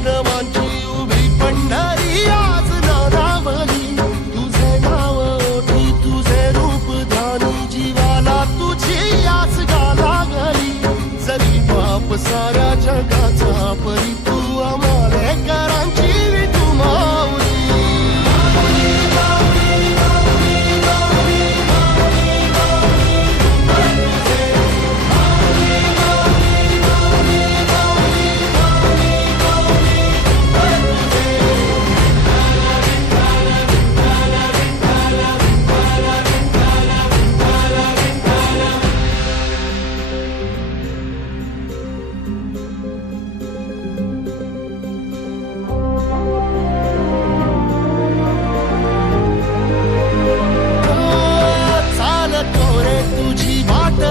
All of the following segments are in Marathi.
वैष्णवांची उभी पंढरी आज नादावली. तुझे नाव ओठी तुझे रूप ध्यानी जीवाला तुझी आस गा लागली. जरी बाप साऱ्या जगाचा परी तू आमालेकरांची विठू माऊली.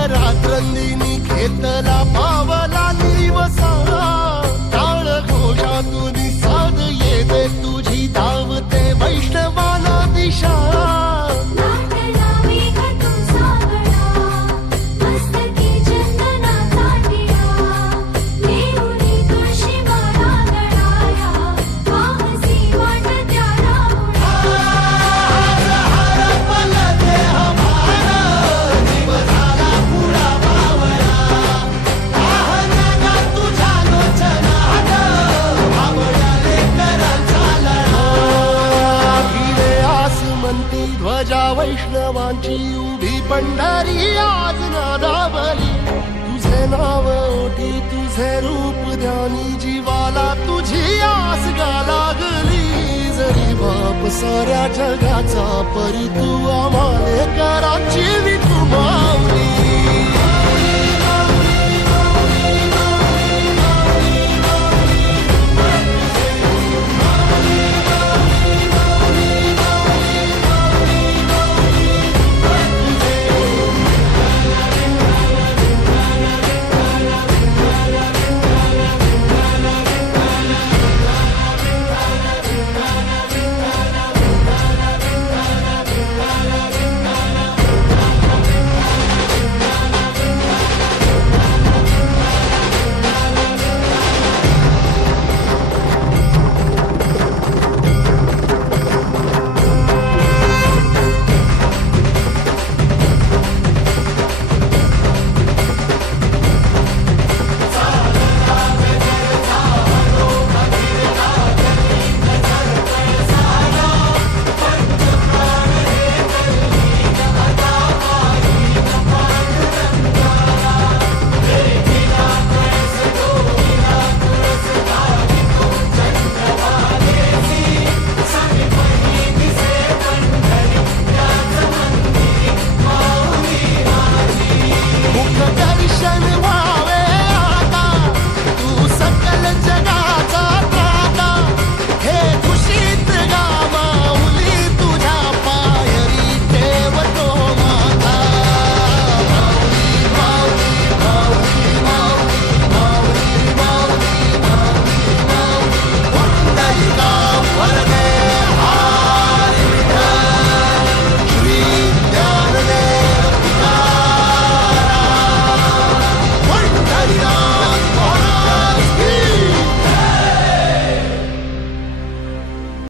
रात्रंदिनी घेतला पावला निवसा. टाळ घोषातून साध येते तुझी धावते वैष्णवाला दिशा. ध्वजा वैष्णवांची उभी पंढरी आज नादावली. तुझे नाव ओठी तुझे रूप ध्यानी जीवाला तुझी आस गा लागली. जरी बाप साऱ्या जगाचा परी तू आमालेकरांची विठू माऊली.